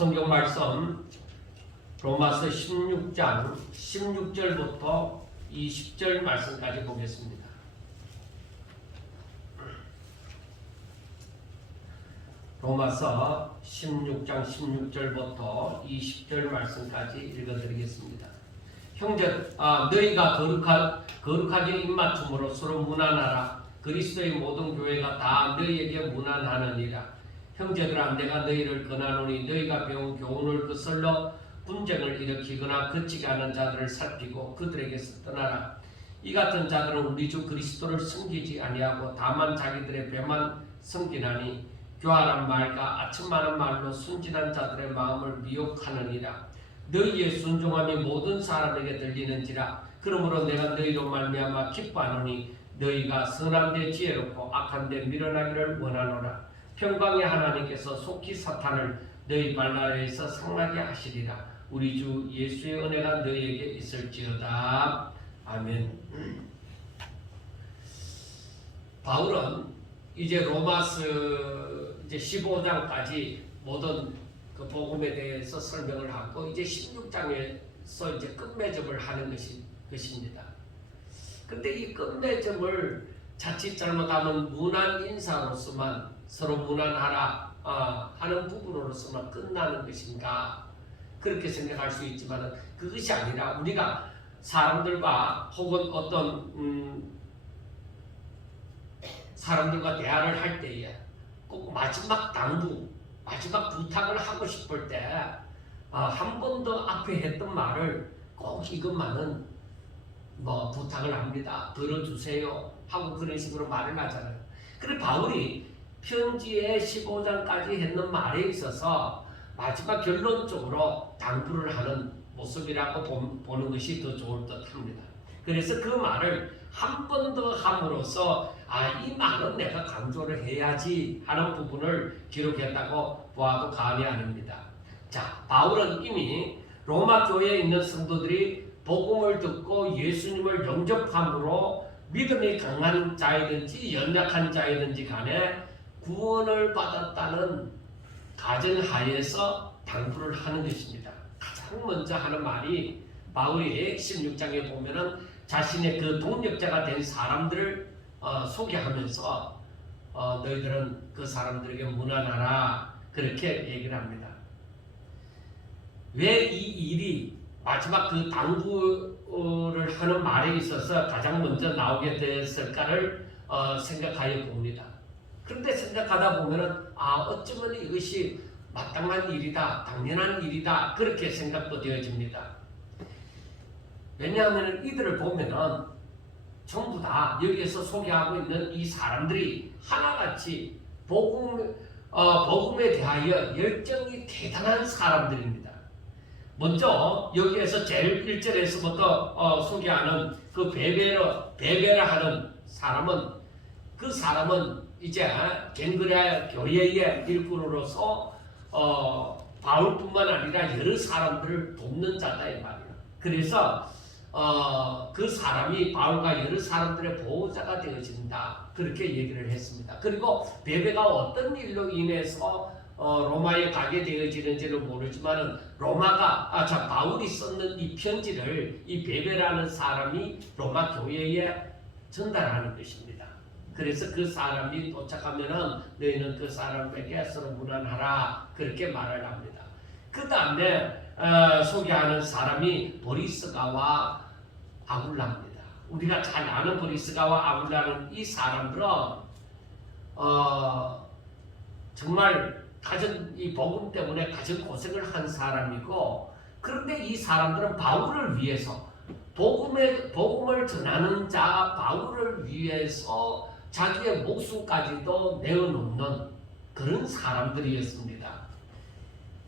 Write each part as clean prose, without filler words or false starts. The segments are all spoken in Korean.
성경 말씀 로마서 16장 16절부터 20절 말씀까지 보겠습니다. 로마서 16장 16절부터 20절 말씀까지 읽어드리겠습니다. 형제, 너희가 거룩하게 입맞춤으로 서로 문안하라. 그리스도의 모든 교회가 다 너희에게 문안하느니라. 형제들아, 내가 너희를 권하노니 너희가 배운 교훈을 거슬러 분쟁을 일으키거나 그치게 하는 자들을 살피고 그들에게서 떠나라. 이 같은 자들은 우리 주 그리스도를 섬기지 아니하고 다만 자기들의 배만 섬기나니 교활한 말과 아첨하는 말로 순진한 자들의 마음을 미혹하느니라. 너희의 순종함이 모든 사람에게 들리는지라. 그러므로 내가 너희로 말미암아 기뻐하노니 너희가 선한 데 지혜롭고 악한 데 밀어나기를 원하노라. 평강의 하나님께서 속히 사탄을 너희 발나라에서 상하게 하시리라. 우리 주 예수의 은혜가 너희에게 있을지어다. 아멘. 바울은 이제 로마서 15장까지 모든 그 복음에 대해서 설명을 하고 이제 16장에서 이제 끝맺음을 하는 것입니다. 근데 이 끝맺음을 자칫 잘못하면 문안 인사로서만 서로 문안하라 하는 부분으로서만 끝나는 것인가 그렇게 생각할 수 있지만 그것이 아니라 우리가 사람들과 혹은 어떤 사람들과 대화를 할 때에 꼭 마지막 당부, 마지막 부탁을 하고 싶을 때 한 번 더 앞에 했던 말을 꼭 이것만은 부탁을 합니다. 들어주세요 하고 그런 식으로 말을 하잖아요. 그래 바울이 편지의 15장까지 했는 말에 있어서 마지막 결론적으로 당부를 하는 모습이라고 보는 것이 더 좋을 듯 합니다. 그래서 그 말을 한 번 더 함으로써 이 말은 내가 강조를 해야지 하는 부분을 기록했다고 보아도 과언이 아닙니다. 자, 바울은 이미 로마 교회에 있는 성도들이 복음을 듣고 예수님을 영접함으로 믿음이 강한 자이든지 연약한 자이든지 간에 구원을 받았다는 가정하에서 당부를 하는 것입니다. 가장 먼저 하는 말이 바울이 16장에 보면은 자신의 그 동력자가 된 사람들을 소개하면서 너희들은 그 사람들에게 문안하라 그렇게 얘기를 합니다. 왜 이 일이 마지막 그 당부를 하는 말에 있어서 가장 먼저 나오게 됐을까를 생각하여 봅니다. 그런데 생각하다 보면은 어쩌면 이것이 마땅한 일이다, 당연한 일이다 그렇게 생각도 되어집니다. 왜냐하면 이들을 보면은 전부 다 여기에서 소개하고 있는 이 사람들이 하나같이 복음에 대하여 열정이 대단한 사람들입니다. 먼저 여기에서 제일 1절에서부터 소개하는 그 베베라 하는 사람은 그 사람은 이제 겐그레아 교회의 일꾼으로서 바울뿐만 아니라 여러 사람들을 돕는 자다 이 말이에요. 그래서 그 사람이 바울과 여러 사람들의 보호자가 되어진다 그렇게 얘기를 했습니다. 그리고 베베가 어떤 일로 인해서 로마에 가게 되어지는지는 모르지만 바울이 썼는 이 편지를 이 베베라는 사람이 로마 교회에 전달하는 것입니다. 그래서 그 사람이 도착하면은 너희는 그 사람에게 서로 문안하라 그렇게 말을 합니다. 그 다음에 소개하는 사람이 보리스가와 아굴라입니다. 우리가 잘 아는 보리스가와 아굴라는 이 사람들은 정말 이 복음 때문에 가장 고생을 한 사람이고 그런데 이 사람들은 바울을 위해서 복음을 전하는 자 바울을 위해서 자기의 목숨까지도 내어놓는 그런 사람들이었습니다.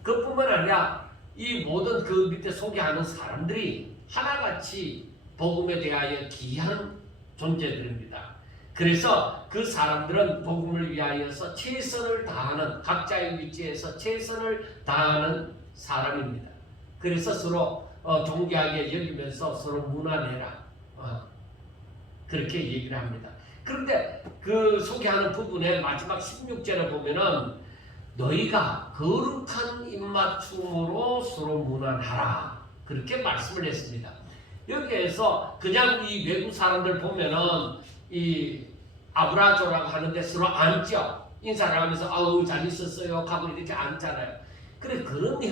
그뿐만 아니라 이 모든 그 밑에 소개하는 사람들이 하나같이 복음에 대하여 귀한 존재들입니다. 그래서 그 사람들은 복음을 위하여서 최선을 다하는 각자의 위치에서 최선을 다하는 사람입니다. 그래서 서로 존귀하게 여기면서 서로 문안해라 그렇게 얘기를 합니다. 그런데 그 소개하는 부분의 마지막 16절에 보면은 너희가 거룩한 입맞춤으로 서로 문안하라. 그렇게 말씀을 했습니다. 여기에서 그냥 이 외국 사람들 보면은 이 아브라조라고 하는데 서로 앉죠. 인사를 하면서 아우 잘 있었어요 하고 이렇게 앉잖아요. 그래 그런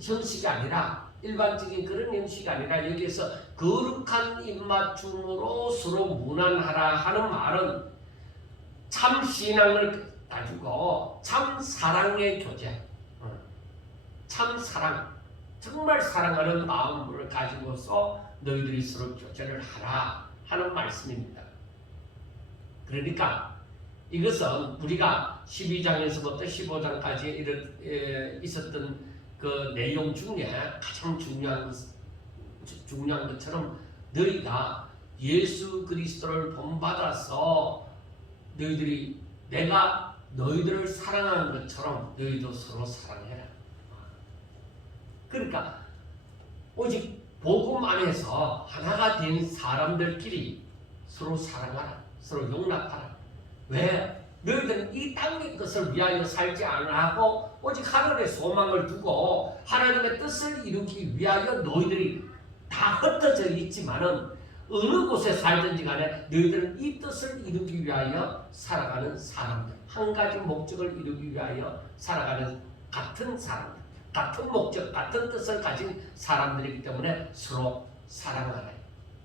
형식이 아니라 일반적인 그런 형식이 아니라 여기에서 거룩한 입맞춤으로 서로 문안하라 하는 말은 참 신앙을 가지고 참 사랑의 교제, 참 사랑, 정말 사랑하는 마음을 가지고서 너희들이 서로 교제를 하라 하는 말씀입니다. 그러니까 이것은 우리가 12장에서부터 15장까지 있었던 그 내용 중에 가장 중요한 것처럼 너희가 예수 그리스도를 본받아서 너희들이 내가 너희들을 사랑하는 것처럼 너희도 서로 사랑해라. 그러니까 오직 복음 안에서 하나가 된 사람들끼리 서로 사랑하라, 서로 용납하라. 왜? 너희들은 이 땅의 것을 위하여 살지 않으라고 오직 하늘의 소망을 두고 하나님의 뜻을 이루기 위하여 너희들이 다 흩어져 있지만은 어느 곳에 살든지 간에 너희들은 이 뜻을 이루기 위하여 살아가는 사람들, 한 가지 목적을 이루기 위하여 살아가는 같은 사람들, 같은 목적, 같은 뜻을 가진 사람들이기 때문에 서로 사랑하라,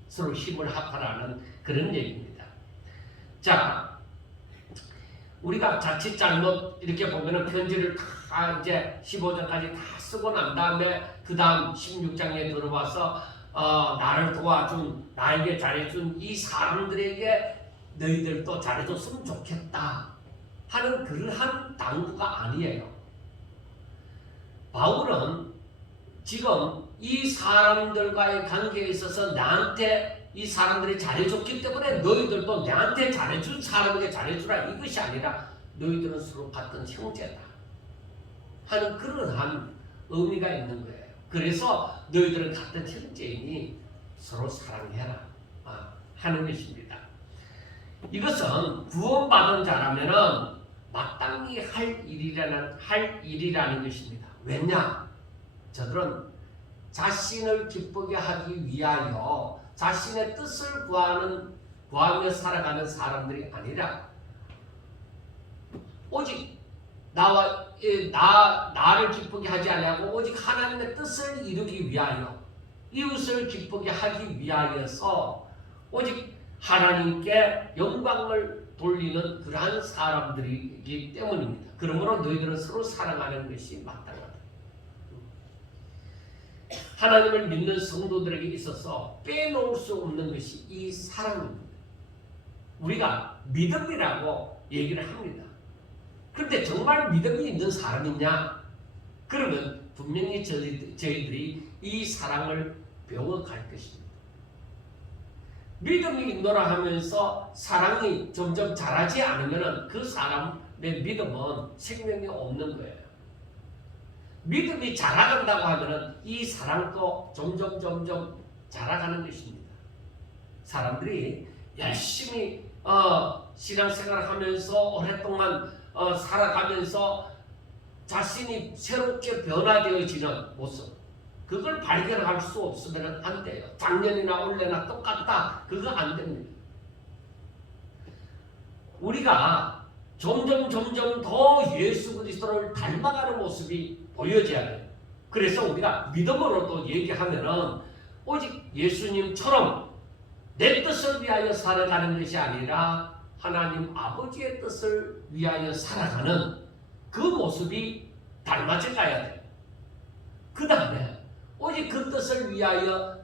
서로 힘을 합하라는 그런 얘기입니다. 자, 우리가 자칫 잘못 이렇게 보면은 편지를 다 이제 15장까지 다 쓰고 난 다음에 그 다음 16장에 들어와서 나를 도와준, 나에게 잘해준 이 사람들에게 너희들도 잘해줬으면 좋겠다 하는 그러한 당부가 아니에요. 바울은 지금 이 사람들과의 관계에 있어서 나한테 이 사람들이 잘해줬기 때문에 너희들도 나한테 잘해준 사람에게 잘해주라 이것이 아니라 너희들은 서로 같은 형제다 하는 그러한 의미가 있는 거예요. 그래서 너희들은 같은 형제이니 서로 사랑해라 하는 것입니다. 이것은 구원받은 자라면은 마땅히 할 일이라는 것입니다. 왜냐? 저들은 자신을 기쁘게 하기 위하여 자신의 뜻을 구하며 살아가는 사람들이 아니라 오직 나를 기쁘게 하지 아니하고 오직 하나님의 뜻을 이루기 위하여 이웃을 기쁘게 하기 위하여서 오직 하나님께 영광을 돌리는 그러한 사람들이기 때문입니다. 그러므로 너희들은 서로 사랑하는 것이 마땅하다. 하나님을 믿는 성도들에게 있어서 빼놓을 수 없는 것이 이 사랑입니다. 우리가 믿음이라고 얘기를 합니다. 그런데 정말 믿음이 있는 사람이냐? 그러면 분명히 저희들이 이 사랑을 배워갈 것입니다. 믿음이 있노라 하면서 사랑이 점점 자라지 않으면 그 사람의 믿음은 생명이 없는 거예요. 믿음이 자라간다고 하면 이 사랑도 점점 자라가는 것입니다. 사람들이 열심히 신앙생활을 하면서 오랫동안 살아가면서 자신이 새롭게 변화되어지는 모습, 그걸 발견할 수 없으면 안 돼요. 작년이나 올해나 똑같다, 그거 안 됩니다. 우리가 점점 더 예수 그리스도를 닮아가는 모습이 보여져야 돼요. 그래서 우리가 믿음으로 또 얘기하면은 오직 예수님처럼 내 뜻을 위하여 살아가는 것이 아니라 하나님 아버지의 뜻을 위하여 살아가는 그 모습이 닮아져 가야 돼요. 그 다음에 오직 그 뜻을 위하여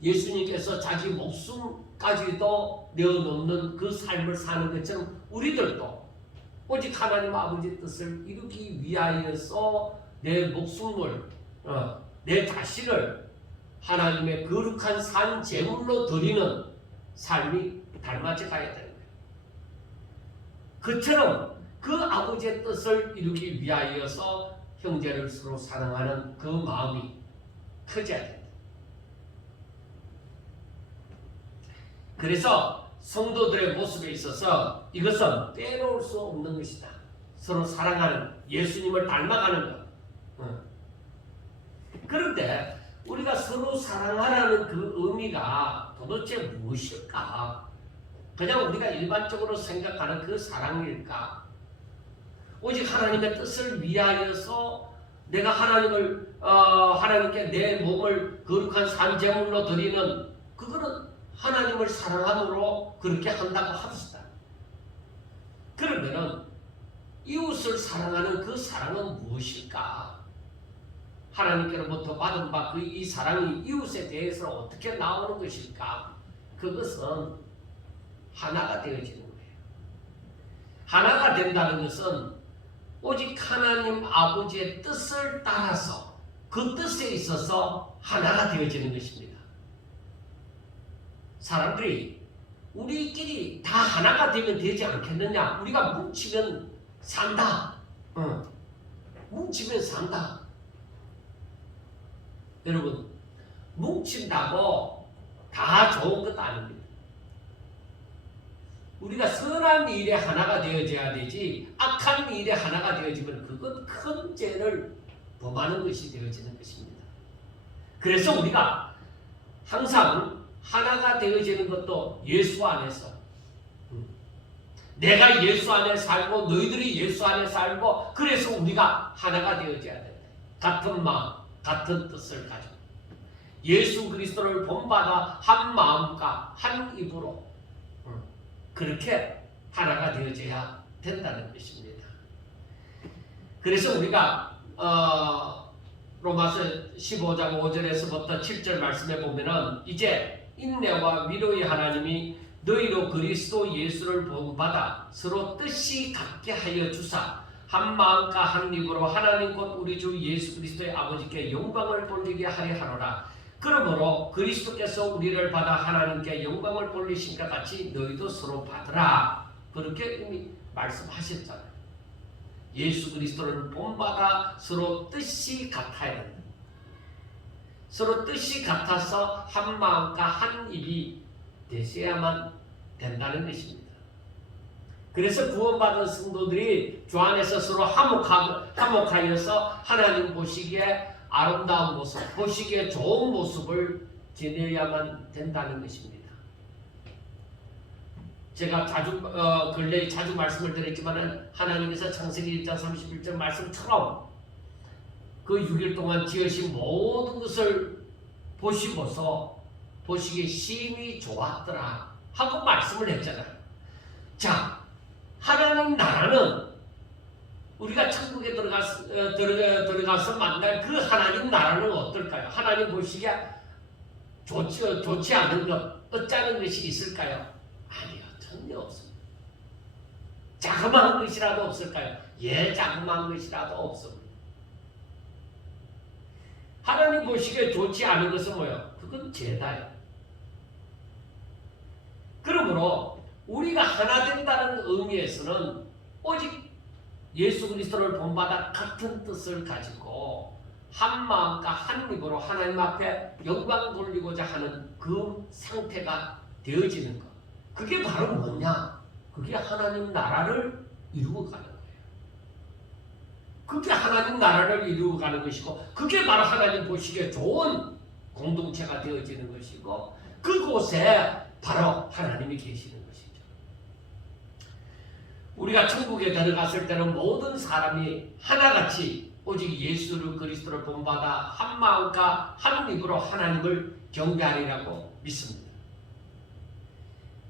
예수님께서 자기 목숨까지도 내어놓는 그 삶을 사는 것처럼 우리들도 오직 하나님 아버지 뜻을 이루기 위하여서 내 목숨을, 내 자신을 하나님의 거룩한 산 제물로 드리는 삶이 닮아져 가야 됩니다. 그처럼 그 아버지의 뜻을 이루기 위하여서 형제를 서로 사랑하는 그 마음이 커져야 됩니다. 그래서 성도들의 모습에 있어서 이것은 빼놓을 수 없는 것이다. 서로 사랑하는, 예수님을 닮아가는 것. 그런데 우리가 서로 사랑하라는 그 의미가 도대체 무엇일까? 그냥 우리가 일반적으로 생각하는 그 사랑일까? 오직 하나님의 뜻을 위하여서 내가 하나님께 내 몸을 거룩한 산제물로 드리는, 그거는 하나님을 사랑함으로 그렇게 한다고 합시다. 그러면은 이웃을 사랑하는 그 사랑은 무엇일까? 하나님께로부터 받은 바 이 사랑이 이웃에 대해서 어떻게 나오는 것일까? 그것은 하나가 되어지는 거예요. 하나가 된다는 것은 오직 하나님 아버지의 뜻을 따라서 그 뜻에 있어서 하나가 되어지는 것입니다. 사람들이 우리끼리 다 하나가 되면 되지 않겠느냐? 우리가 뭉치면 산다. 뭉치면 산다. 여러분, 뭉친다고 다 좋은 것도 아닙니다. 우리가 선한 일에 하나가 되어져야 되지, 악한 일에 하나가 되어지면 그건 큰 죄를 범하는 것이 되어지는 것입니다. 그래서 우리가 항상 하나가 되어지는 것도 예수 안에서, 내가 예수 안에 살고 너희들이 예수 안에 살고, 그래서 우리가 하나가 되어져야 된다. 같은 마음, 같은 뜻을 가지고 예수 그리스도를 본받아 한 마음과 한 입으로 그렇게 하나가 되어져야 된다는 것입니다. 그래서 우리가 로마서 15장 5절에서부터 7절 말씀에 보면은 이제 인내와 위로의 하나님이 너희로 그리스도 예수를 본받아 서로 뜻이 같게 하여 주사 한 마음과 한 입으로 하나님 곧 우리 주 예수 그리스도의 아버지께 영광을 돌리게 하려 하노라. 그러므로 그리스도께서 우리를 받아 하나님께 영광을 돌리신 것 같이 너희도 서로 받으라. 그렇게 이미 말씀하셨잖아요. 예수 그리스도를 본받아 서로 뜻이 같아야 된다. 서로 뜻이 같아서 한 마음과 한 입이 되셔야만 된다는 것입니다. 그래서 구원받은 성도들이 주 안에서 서로 화목하여서 하나님 보시기에 아름다운 모습, 보시기에 좋은 모습을 지내야만 된다는 것입니다. 제가 근래에 자주 말씀을 드렸지만 하나님께서 창세기 1장 31절 말씀처럼 그 6일 동안 지으신 모든 것을 보시고서 보시기에 심히 좋았더라 하고 말씀을 했잖아요. 자, 하나님 나라는 우리가 천국에 들어가서 만날 그 하나님 나라는 어떨까요? 하나님 보시기에 좋지 않은 것, 어쩌는 것이 있을까요? 아니요, 전혀 없습니다. 자그마한 것이라도 없을까요? 예, 자그마한 것이라도 없습니다. 하나님 보시기에 좋지 않은 것은 뭐예요? 그건 죄다예요. 그러므로 우리가 하나 된다는 의미에서는 오직 예수 그리스도를 본받아 같은 뜻을 가지고 한 마음과 한 입으로 하나님 앞에 영광 돌리고자 하는 그 상태가 되어지는 것. 그게 바로 뭐냐? 그게 하나님 나라를 이루어가는 거예요. 그게 하나님 나라를 이루어가는 것이고, 그게 바로 하나님 보시기에 좋은 공동체가 되어지는 것이고, 그곳에 바로 하나님이 계시는 것이죠. 우리가 천국에 들어갔을 때는 모든 사람이 하나같이 오직 예수를 그리스도를 본받아 한 마음과 한 입으로 하나님을 경배하리라고 믿습니다.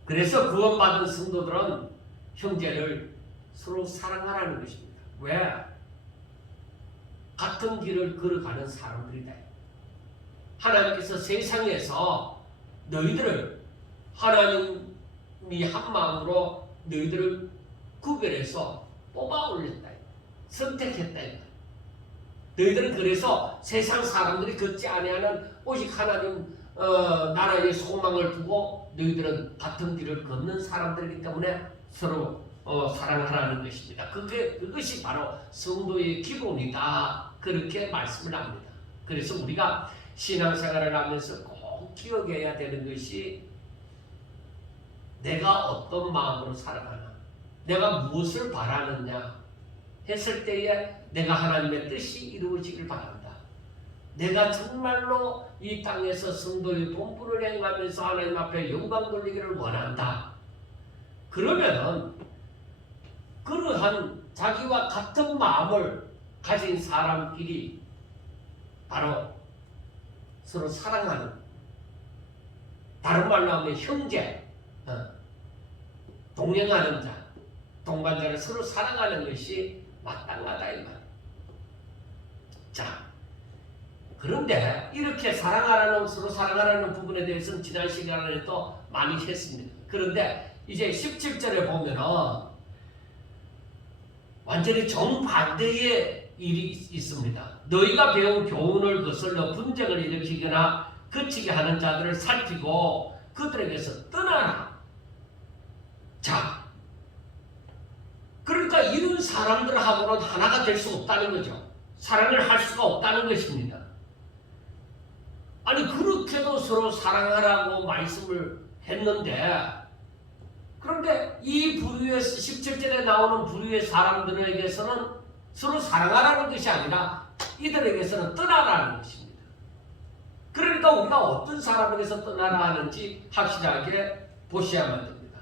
그래서 구원받은 성도들은 형제를 서로 사랑하라는 것입니다. 왜? 같은 길을 걸어가는 사람들이다. 하나님께서 세상에서 너희들을 하나님이 한 마음으로 너희들을 구별해서 뽑아 올렸다. 선택했다. 너희들은 그래서 세상 사람들이 걷지 아니하는 오직 하나님 나라의 소망을 두고 너희들은 같은 길을 걷는 사람들이기 때문에 서로 사랑하라는 것입니다. 그것이 바로 성도의 기본이다. 그렇게 말씀을 합니다. 그래서 우리가 신앙생활을 하면서 꼭 기억해야 되는 것이 내가 어떤 마음으로 살아가나, 내가 무엇을 바라느냐, 했을 때에 내가 하나님의 뜻이 이루어지길 바란다. 내가 정말로 이 땅에서 성도의 본분을 행하면서 하나님 앞에 영광 돌리기를 원한다. 그러면은 그러한 자기와 같은 마음을 가진 사람끼리 바로 서로 사랑하는, 다른 말로 하면 형제, 동행하는 자, 동반자를 서로 사랑하는 것이 마땅하다 이 말이에요. 자, 그런데 이렇게 서로 사랑하라는 부분에 대해서는 지난 시간에도 많이 했습니다. 그런데 이제 17절에 보면은 완전히 정반대의 일이 있습니다. 너희가 배운 교훈을 거슬러 분쟁을 일으키거나 그치게 하는 자들을 살피고 그들에게서 떠나라. 자, 그러니까 이런 사람들하고는 하나가 될 수 없다는 거죠. 사랑을 할 수가 없다는 것입니다. 아니 그렇게도 서로 사랑하라고 말씀을 했는데, 그런데 이 부류의 17절에 나오는 부류의 사람들에게서는 서로 사랑하라는 것이 아니라 이들에게서는 떠나라는 것입니다. 그러니까 우리가 어떤 사람에게서 떠나라 하는지 확실하게 보셔야만 됩니다.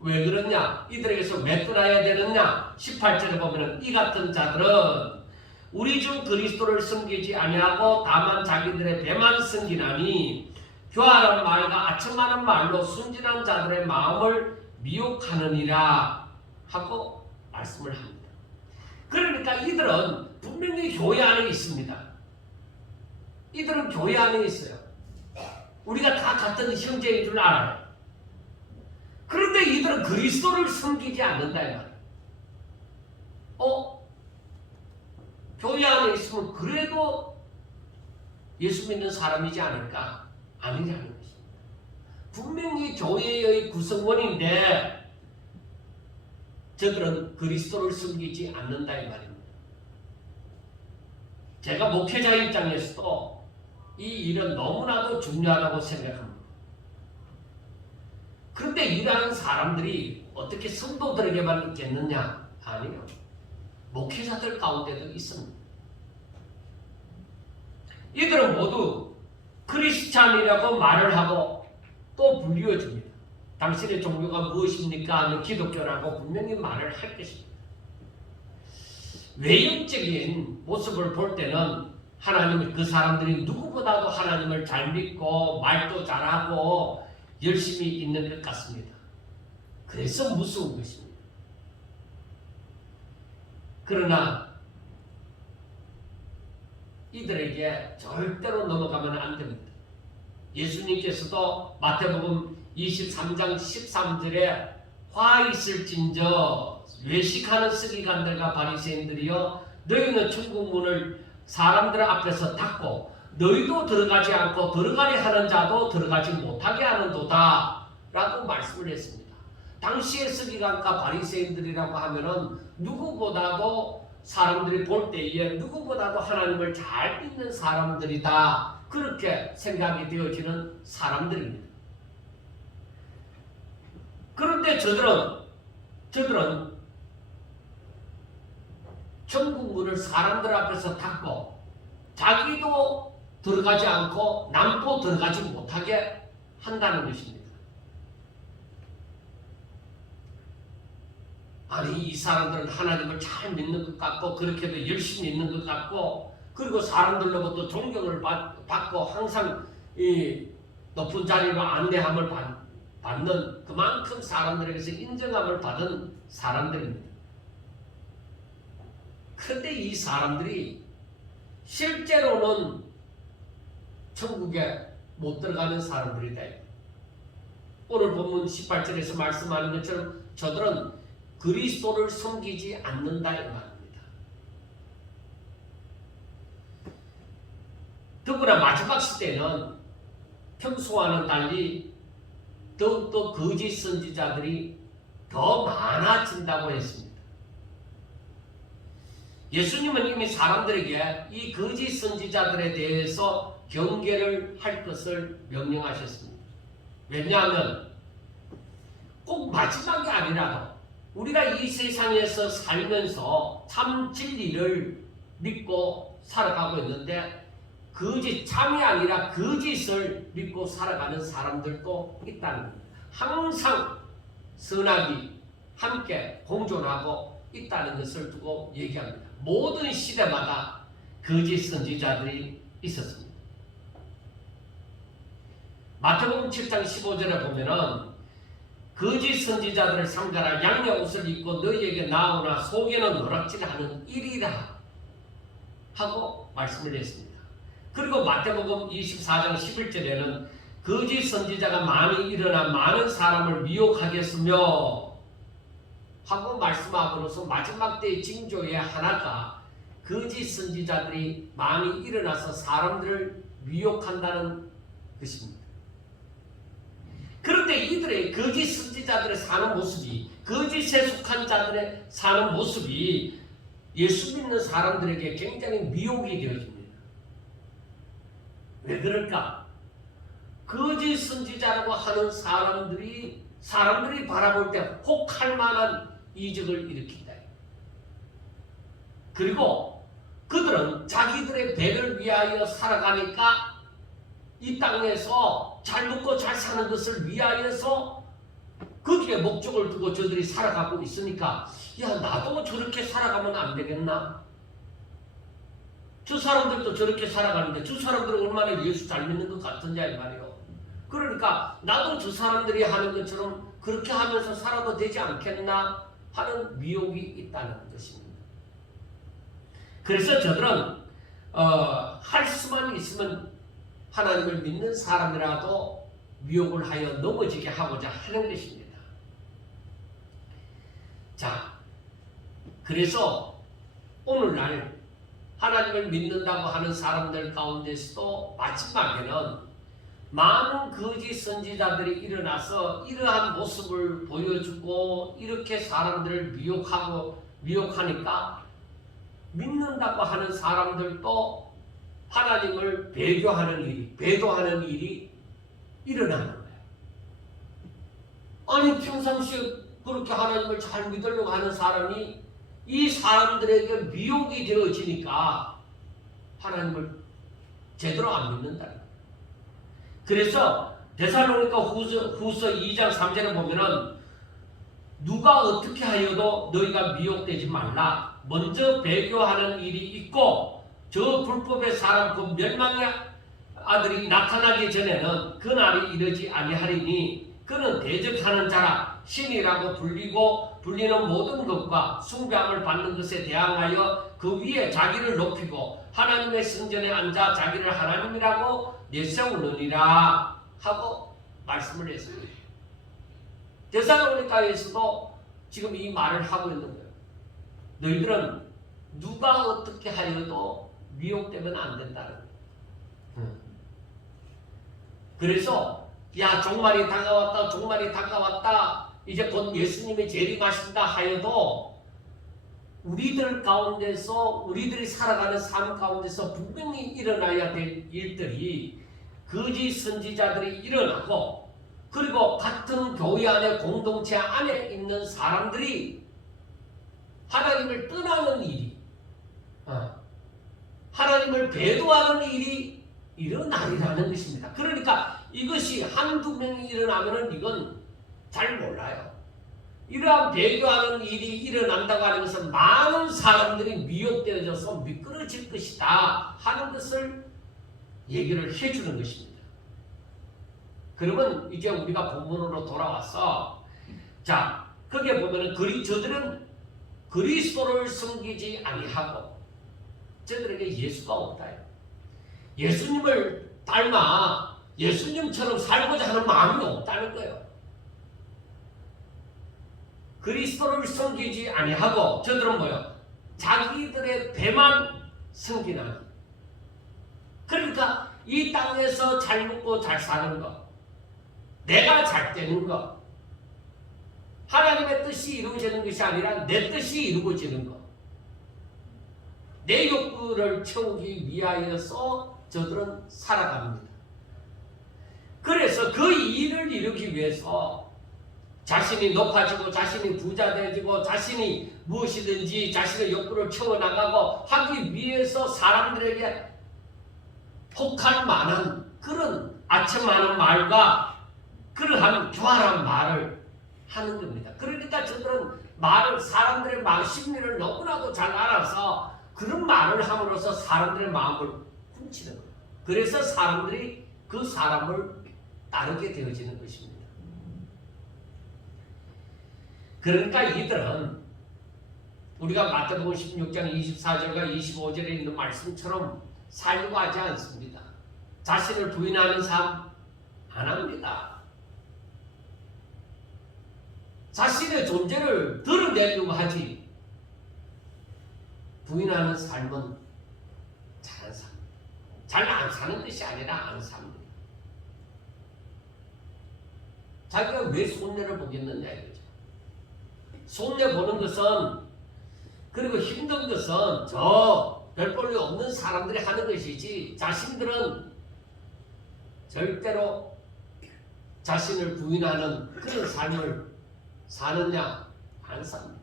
왜 그러냐? 이들에게서 왜 떠나야 되느냐? 18절에 보면은 이 같은 자들은 우리 주 그리스도를 섬기지 아니하고 다만 자기들의 배만 섬기나니 교활한 말과 아첨하는 말로 순진한 자들의 마음을 미혹하느니라 하고 말씀을 합니다. 그러니까 이들은 분명히 교회 안에 있습니다. 이들은 교회 안에 있어요. 우리가 다 같은 형제인 줄 알아요. 그런데 이들은 그리스도를 섬기지 않는다 이 말이에요. 교회 안에 있으면 그래도 예수 믿는 사람이지 않을까? 아니냐는 것입니다. 분명히 교회의 구성원인데 저들은 그리스도를 섬기지 않는다 이 말입니다. 제가 목회자 입장에서도 이 일은 너무나도 중요하다고 생각합니다. 그런데 이러한 사람들이 어떻게 성도들에게만 있겠느냐? 아니요. 목회자들 가운데도 있습니다. 이들은 모두 크리스찬이라고 말을 하고 또 불리워집니다. 당신의 종교가 무엇입니까? 하는 기독교라고 분명히 말을 할 것입니다. 외형적인 모습을 볼 때는 하나님을, 그 사람들이 누구보다도 하나님을 잘 믿고 말도 잘하고 열심히 있는 것 같습니다. 그래서 무서운 것입니다. 그러나 이들에게 절대로 넘어가면 안 됩니다. 예수님께서도 마태복음 23장 13절에 화 있을진저 외식하는 서기관들과 바리새인들이여 너희는 천국 문을 사람들 앞에서 닫고 너희도 들어가지 않고 들어가려 하는 자도 들어가지 못하게 하는도다 라고 말씀을 했습니다. 당시의 서기관과 바리새인들이라고 하면은 누구보다도 사람들이 볼 때에 누구보다도 하나님을 잘 믿는 사람들이다, 그렇게 생각이 되어지는 사람들입니다. 그런데 저들은 천국 문을 사람들 앞에서 닫고 자기도 들어가지 않고 남도 들어가지 못하게 한다는 것입니다. 아니 이 사람들은 하나님을 잘 믿는 것 같고 그렇게도 열심히 있는 것 같고, 그리고 사람들로부터 존경을 받고 항상 이 높은 자리로 안내함을 받는, 그만큼 사람들에게서 인정함을 받은 사람들입니다. 그런데 이 사람들이 실제로는 천국에 못 들어가는 사람들이다. 오늘 본문 18절에서 말씀하는 것처럼 저들은 그리스도를 섬기지 않는다 이 말입니다. 더구나 마지막 시대는 평소와는 달리 더욱더 거짓 선지자들이 더 많아진다고 했습니다. 예수님은 이미 사람들에게 이 거짓 선지자들에 대해서 경계를 할 것을 명령하셨습니다. 왜냐하면 꼭 마지막이 아니라도 우리가 이 세상에서 살면서 참 진리를 믿고 살아가고 있는데 거짓, 참이 아니라 거짓을 믿고 살아가는 사람들도 있다는 겁니다. 항상 선악이 함께 공존하고 있다는 것을 두고 얘기합니다. 모든 시대마다 거짓 선지자들이 있었습니다. 마태복음 7장 15절에 보면은 거짓 선지자들을 삼가라. 양의 옷을 입고 너희에게 나오나 속에는 노략질하는 일이라 하고 말씀을 했습니다. 그리고 마태복음 24장 11절에는 거짓 선지자가 많이 일어나 많은 사람을 미혹하겠으며 하고 말씀함으로써 마지막 때의 징조의 하나가 거짓 선지자들이 많이 일어나서 사람들을 미혹한다는 것입니다. 그런데 이들의 거짓 선지자들의 사는 모습이, 거짓에 속한 자들의 사는 모습이 예수 믿는 사람들에게 굉장히 미혹이 되어집니다. 왜 그럴까? 거짓 선지자라고 하는 사람들이 바라볼 때 혹할 만한 이적을 일으킨다. 그리고 그들은 자기들의 배를 위하여 살아가니까 이 땅에서 잘 먹고 잘 사는 것을 위하여서 거기에 목적을 두고 저들이 살아가고 있으니까 야, 나도 저렇게 살아가면 안 되겠나? 저 사람들도 저렇게 살아가는데 저 사람들은 얼마나 예수 잘 믿는 것 같은냐 이 말이에요. 그러니까 나도 저 사람들이 하는 것처럼 그렇게 하면서 살아도 되지 않겠나 하는 미혹이 있다는 것입니다. 그래서 저들은 할 수만 있으면 하나님을 믿는 사람이라도 미혹을 하여 넘어지게 하고자 하는 것입니다. 자, 그래서 오늘날 하나님을 믿는다고 하는 사람들 가운데서도 마지막에는 많은 거짓 선지자들이 일어나서 이러한 모습을 보여주고 이렇게 사람들을 미혹하니까 믿는다고 하는 사람들도 하나님을 배도하는 일이 일어나는 거예요. 아니 평상시에 그렇게 하나님을 잘 믿으려고 하는 사람이 이 사람들에게 미혹이 되어지니까 하나님을 제대로 안 믿는다. 그래서 데살로니가 후서 2장 3절에 보면은 누가 어떻게 하여도 너희가 미혹되지 말라. 먼저 배교하는 일이 있고 저 불법의 사람 그 멸망의 아들이 나타나기 전에는 그 날이 이르지 아니하리니 그는 대적하는 자라 신이라고 불리는 모든 것과 숭배함을 받는 것에 대항하여 그 위에 자기를 높이고 하나님의 성전에 앉아 자기를 하나님이라고 내세우느니라 하고 말씀을 했습니다. 데살로니가에서도 지금 이 말을 하고 있는 거예요. 너희들은 누가 어떻게 하여도 미혹되면 안 된다는 거예요. 그래서 야 종말이 다가왔다 이제 곧 예수님이 재림하신다 하여도 우리들 가운데서 우리들이 살아가는 삶 가운데서 분명히 일어나야 될 일들이 거짓 선지자들이 일어나고 그리고 같은 교회 안에 공동체 안에 있는 사람들이 하나님을 떠나는 일이 하나님을 배도하는 일이 일어나리라는 것입니다. 그러니까 이것이 한두 명이 일어나면은 이건 잘 몰라요. 이러한 배교하는 일이 일어난다고 하는 것은 많은 사람들이 미혹되어져서 미끄러질 것이다 하는 것을 얘기를 해주는 것입니다. 그러면 이제 우리가 본문으로 돌아와서 자 거기에 보면은 저들은 그리스도를 섬기지 아니하고 저들에게 예수가 없다요. 예수님을 닮아 예수님처럼 살고자 하는 마음이 없다는 거예요. 그리스도를 섬기지 아니하고 저들은 뭐요? 자기들의 배만 섬기는. 그러니까 이 땅에서 잘 먹고 잘 사는 것, 내가 잘 되는 것, 하나님의 뜻이 이루어지는 것이 아니라 내 뜻이 이루어지는 것, 내 욕구를 채우기 위하여서 저들은 살아갑니다. 그래서 그 일을 이루기 위해서 자신이 높아지고 자신이 부자 되지고 자신이 무엇이든지 자신의 욕구를 채워나가고 하기 위해서 사람들에게 혹할 만한 그런 아첨하는 말과 그러한 교활한 말을 하는 겁니다. 그러니까 저들은 말을 사람들의 마음 심리를 너무나도 잘 알아서 그런 말을 함으로써 사람들의 마음을 훔치는 거예요. 그래서 사람들이 그 사람을 따르게 되어지는 것입니다. 그러니까 이들은 우리가 마태복음 16장 24절과 25절에 있는 말씀처럼 살려고 하지 않습니다. 자신을 부인하는 삶 안 합니다. 자신의 존재를 드러내려고 하지 부인하는 삶은 잘 안 삽니다. 잘 안 사는 것이 아니라 안 삽니다. 자기가 왜 손해를 보겠느냐 이거죠. 손해 보는 것은 그리고 힘든 것은 저 별볼일 없는 사람들이 하는 것이지 자신들은 절대로 자신을 부인하는 그런 삶을 사느냐 안 삽니다.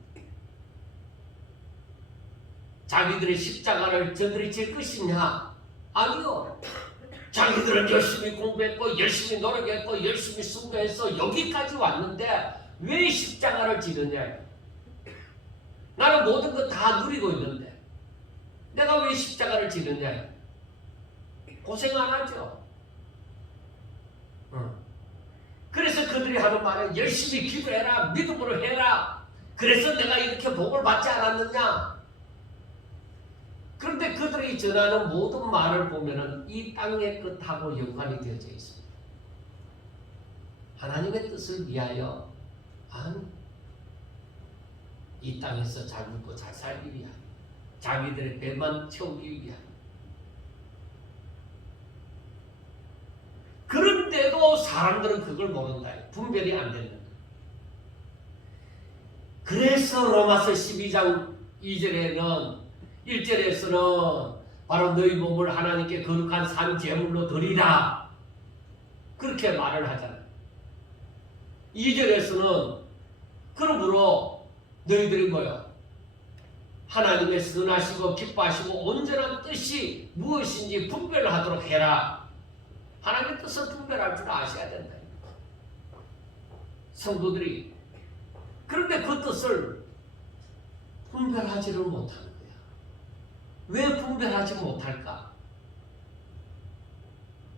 자기들의 십자가를 저들이 질 것이냐? 아니요. 자기들은 열심히 공부했고 열심히 노력했고 열심히 순교해서 여기까지 왔는데 왜 십자가를 지느냐? 나는 모든 거 다 누리고 있는데 내가 왜 십자가를 지느냐? 고생 안 하죠. 그래서 그들이 하는 말은 열심히 기도해라, 믿음으로 해라. 그래서 내가 이렇게 복을 받지 않았느냐? 그런데 그들이 전하는 모든 말을 보면은 이 땅의 끝하고 연관이 되어져 있습니다. 하나님의 뜻을 위하여 아니, 이 땅에서 잘 먹고 잘 살기 위하여 자기들의 배만 채우기 위하여 그런데도 사람들은 그걸 모른다. 분별이 안 된다. 그래서 로마서 12장 2절에는 1절에서는 바로 너희 몸을 하나님께 거룩한 산 제물로 드리라. 그렇게 말을 하잖아요. 2절에서는 그러므로 너희들이 뭐요? 하나님의 선하시고 기뻐하시고 온전한 뜻이 무엇인지 분별하도록 해라. 하나님의 뜻을 분별할 줄 아셔야 된다. 성도들이 그런데 그 뜻을 분별하지를 못하는 거야. 왜 분별하지 못할까?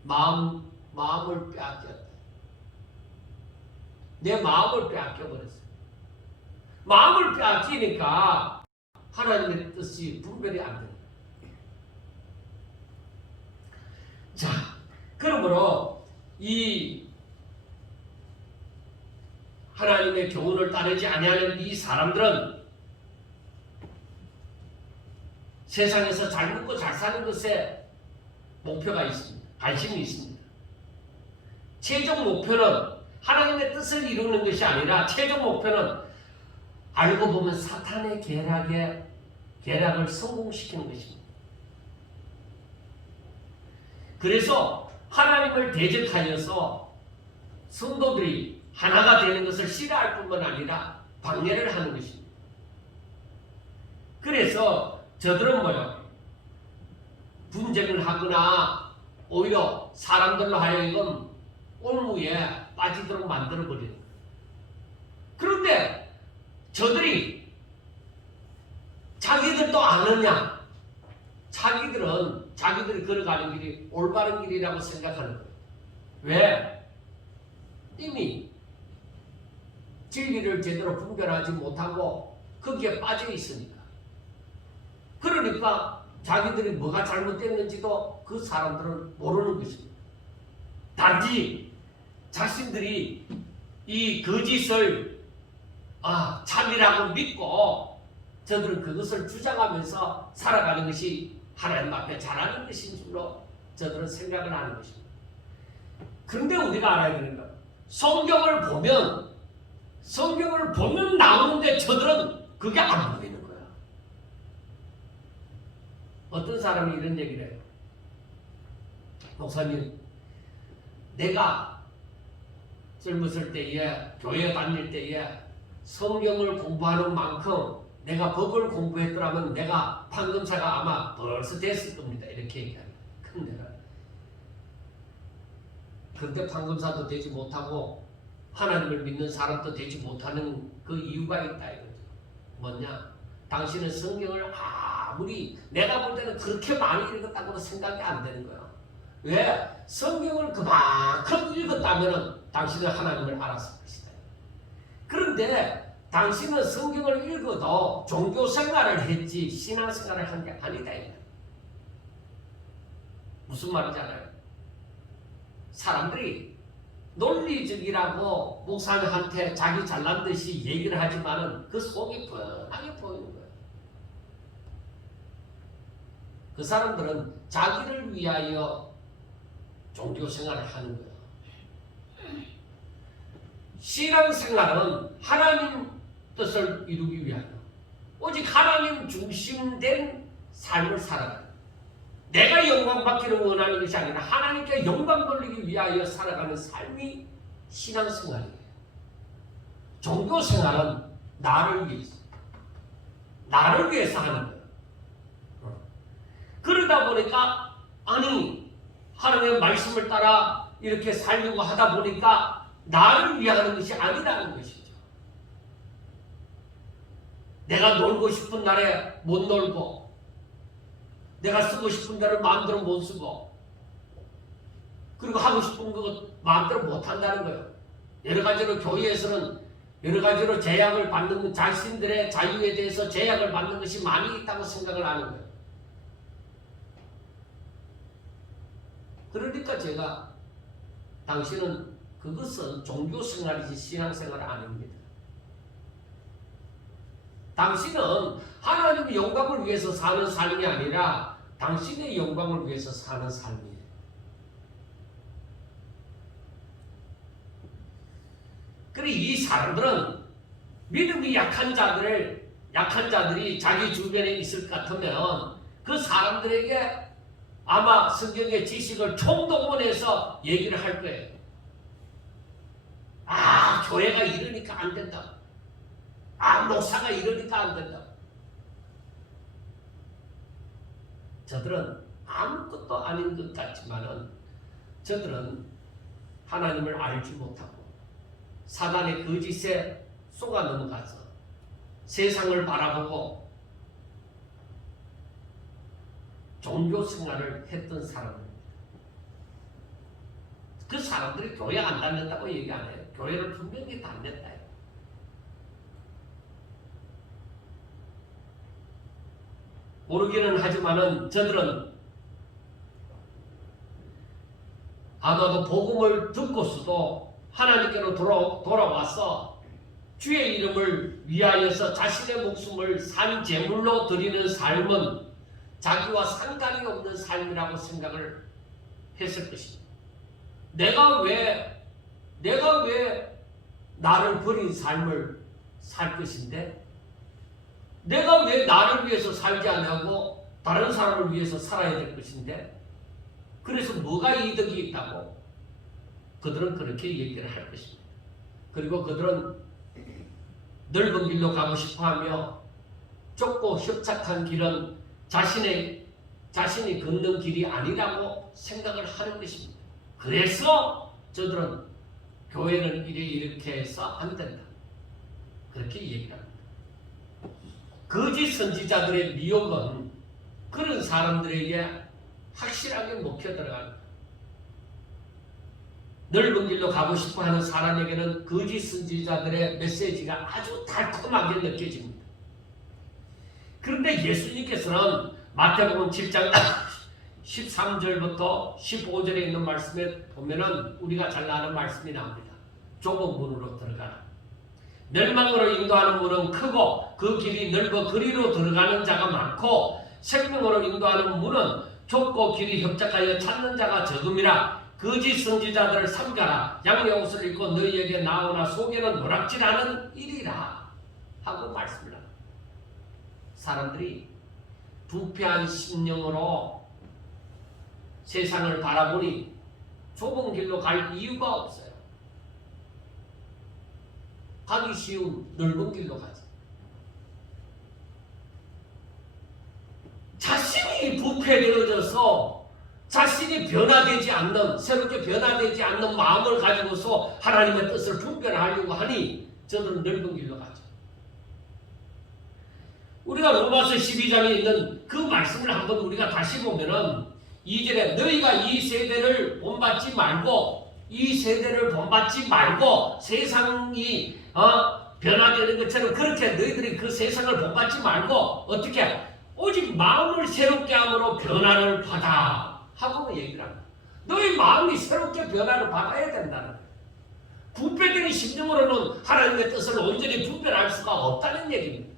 마음을 빼앗겼다. 내 마음을 빼앗겨버렸어요. 마음을 빼앗기니까 하나님의 뜻이 분별이 안 된다. 자, 그러므로 이 하나님의 교훈을 따르지 아니하는 이 사람들은 세상에서 잘 먹고 잘 사는 것에 목표가 있습니다. 관심이 있습니다. 최종 목표는 하나님의 뜻을 이루는 것이 아니라 최종 목표는 알고 보면 사탄의 계략을 성공시키는 것입니다. 그래서 하나님을 대적하여서 성도들이 하나가 되는 것을 싫어할 뿐만 아니라 방해를 하는 것입니다. 그래서 저들은 뭐요? 분쟁을 하거나 오히려 사람들로 하여금 올무에 빠지도록 만들어버리는 거예요. 그런데 저들이 자기들도 아느냐? 자기들이 걸어가는 길이 올바른 길이라고 생각하는 거예요. 왜? 이미 진리를 제대로 분별하지 못하고 거기에 빠져 있으니까. 그러니까 자기들이 뭐가 잘못됐는지도 그 사람들은 모르는 것입니다. 단지 자신들이 이 거짓을 참이라고 믿고 저들은 그것을 주장하면서 살아가는 것이 하나님 앞에 잘하는 것인 줄로 저들은 생각을 하는 것입니다. 그런데 우리가 알아야 되는 건 성경을 보면 나오는데 저들은 그게 안 보이는 거야. 어떤 사람이 이런 얘기를 해요. 목사님, 내가 젊었을 때에 교회 다닐 때에 성경을 공부하는 만큼 내가 법을 공부했더라면 내가 판검사가 아마 벌써 됐을 겁니다. 이렇게 얘기합니다. 근데 판검사도 되지 못하고 하나님을 믿는 사람도 되지 못하는 그 이유가 있다 이거죠. 뭐냐? 당신은 성경을 아무리 내가 볼 때는 그렇게 많이 읽었다고도 생각이 안 되는 거예요. 왜? 성경을 그만큼 읽었다면 당신은 하나님을 알았을 것이다. 그런데 당신은 성경을 읽어도 종교 생활을 했지 신앙 생활을 한 게 아니다. 무슨 말인지 알아요? 사람들이 논리적이라고 목사님한테 자기 잘난 듯이 얘기를 하지만은 그 속이 뻔하게 보이는 거예요. 그 사람들은 자기를 위하여 종교 생활을 하는 거예요. 신앙생활은 하나님 뜻을 이루기 위하여 오직 하나님 중심된 삶을 살아가는, 내가 영광받기를 원하는 것이 아니라 하나님께 영광 돌리기 위하여 살아가는 삶이 신앙생활이에요. 종교생활은 나를 위해서 하는 거예요. 그러다 보니까 하나님의 말씀을 따라 이렇게 살려고 하다 보니까 나를 위하는 것이 아니라는 것이죠. 내가 놀고 싶은 날에 못 놀고, 내가 쓰고 싶은 대로 마음대로 못 쓰고, 그리고 하고 싶은 거 마음대로 못 한다는 거예요. 여러 가지로 교회에서는 여러 가지로 제약을 받는, 자신들의 자유에 대해서 제약을 받는 것이 많이 있다고 생각을 하는 거예요. 그러니까 제가 당신은 그것은 종교생활이지 신앙생활 아닙니다. 당신은 하나님의 영광을 위해서 사는 삶이 아니라 당신의 영광을 위해서 사는 삶이에요. 그리고 이 사람들은 믿음이 약한 자들이 자기 주변에 있을 것 같으면 그 사람들에게 아마 성경의 지식을 총동원해서 얘기를 할 거예요. 교회가 이러니까 안 된다. 목사가 이러니까 안 된다. 저들은 아무것도 아닌 것 같지만은 저들은 하나님을 알지 못하고 사단의 거짓에 속아 넘어가서 세상을 바라보고 종교 생활을 했던 사람입니다. 그 사람들이 교회 안 다녔다고 얘기 안 해요. 교회를 분명히 다녔다. 모르기는 하지만은 저들은 아마도 복음을 듣고서도 하나님께로 돌아와서 주의 이름을 위하여서 자신의 목숨을 산 제물로 드리는 삶은 자기와 상관이 없는 삶이라고 생각을 했을 것입니다. 내가 왜 나를 버린 삶을 살 것인데, 내가 왜 나를 위해서 살지 않고 다른 사람을 위해서 살아야 될 것인데, 그래서 뭐가 이득이 있다고 그들은 그렇게 얘기를 할 것입니다. 그리고 그들은 넓은 길로 가고 싶어하며 좁고 협착한 길은 자신이 걷는 길이 아니라고 생각을 하는 것입니다. 그래서 저들은 교회는 이렇게 해서 안 된다, 그렇게 얘기를 합니다. 거짓 선지자들의 미혹은 그런 사람들에게 확실하게 먹혀 들어갑니다. 넓은 길로 가고 싶어하는 사람에게는 거짓 선지자들의 메시지가 아주 달콤하게 느껴집니다. 그런데 예수님께서는 마태복음 7장 13절부터 15절에 있는 말씀에 보면은 우리가 잘 아는 말씀이 나옵니다. 좁은 문으로 들어가라. 멸망으로 인도하는 문은 크고 그 길이 넓어 그리로 들어가는 자가 많고, 생명으로 인도하는 문은 좁고 길이 협착하여 찾는 자가 적음이라. 거짓 선지자들을 삼가라. 양의 옷을 입고 너희에게 나오나 속에는 노략질하는 일이라 하고 말씀을 합니다. 사람들이 부패한 심령으로 세상을 바라보니 좁은 길로 갈 이유가 없어요. 가기 쉬운 넓은 길로 가지. 자신이 부패되어져서 자신이 변화되지 않는, 새롭게 변화되지 않는 마음을 가지고서 하나님의 뜻을 분별하려고 하니 저들은 넓은 길로 가죠. 우리가 로마서 12장에 있는 그 말씀을 한번 우리가 다시 보면은 2절에 너희가 이 세대를 본받지 말고 세상이 변화되는 것처럼 그렇게 너희들이 그 세상을 본받지 말고 어떻게 오직 마음을 새롭게 함으로 변화를 받아 하고 얘기를 합니다. 너희 마음이 새롭게 변화를 받아야 된다는 거예요. 부패된 심령으로는 하나님의 뜻을 온전히 분별할 수가 없다는 얘기입니다.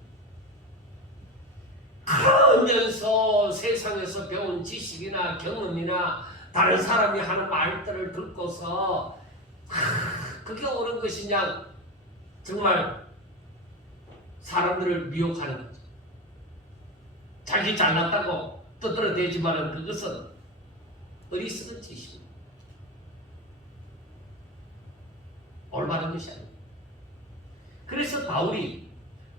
그러면서 세상에서 배운 지식이나 경험이나 다른 사람이 하는 말들을 듣고서 그게 옳은 것이냐 정말 사람들을 미혹하는 거죠. 자기 잘났다고 떠들어대지만 그것은 어리석은 짓입니다. 올바른 것이 아닙니다. 그래서 바울이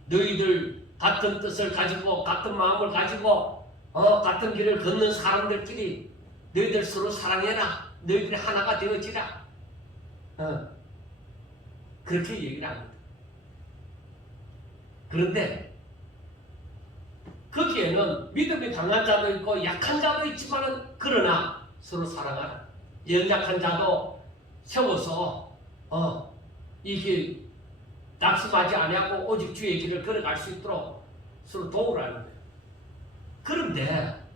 너희들 같은 뜻을 가지고 같은 마음을 가지고 같은 길을 걷는 사람들끼리 너희들 서로 사랑해라. 너희들이 하나가 되어지라. 그렇게 얘기를 합니다. 그런데 거기에는 믿음이 강한 자도 있고 약한 자도 있지만 그러나 서로 사랑하라. 연약한 자도 세워서 이게 낙심하지 아니하고 오직 주의 길을 걸어갈 수 있도록 서로 도우라는 거예요. 그런데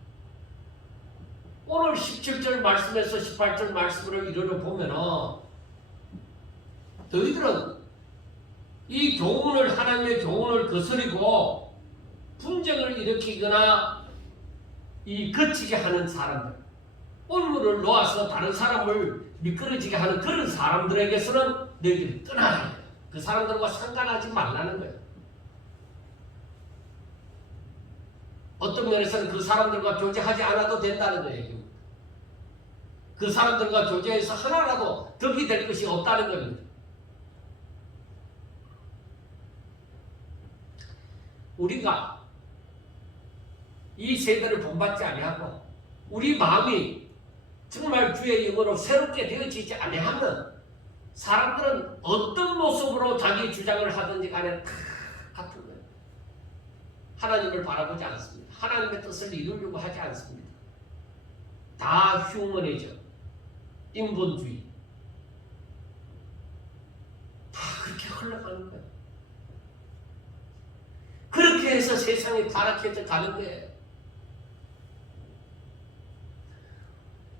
오늘 17절 말씀에서 18절 말씀으로 이르러 보면은 너희들은 이 교훈을 하나님의 교훈을 거스리고 분쟁을 일으키거나 이 거치게 하는 사람들, 올무를 놓아서 다른 사람을 미끄러지게 하는 그런 사람들에게서는 너희들이 떠나라. 그 사람들과 상관하지 말라는 거예요. 어떤 면에서는 그 사람들과 교제하지 않아도 된다는 거예요. 그 사람들과 교제해서 하나라도 덕이 될 것이 없다는 겁니다. 우리가 이 세대를 본받지 아니하고 우리 마음이 정말 주의 영으로 새롭게 되어지지 아니하면 사람들은 어떤 모습으로 자기 주장을 하든지 간에 다 같은 거예요. 하나님을 바라보지 않습니다. 하나님의 뜻을 이루려고 하지 않습니다. 다 휴머니즘, 인본주의 다 그렇게 흘러가는 거예요. 그렇게 해서 세상이 타락해져 가는 거예요.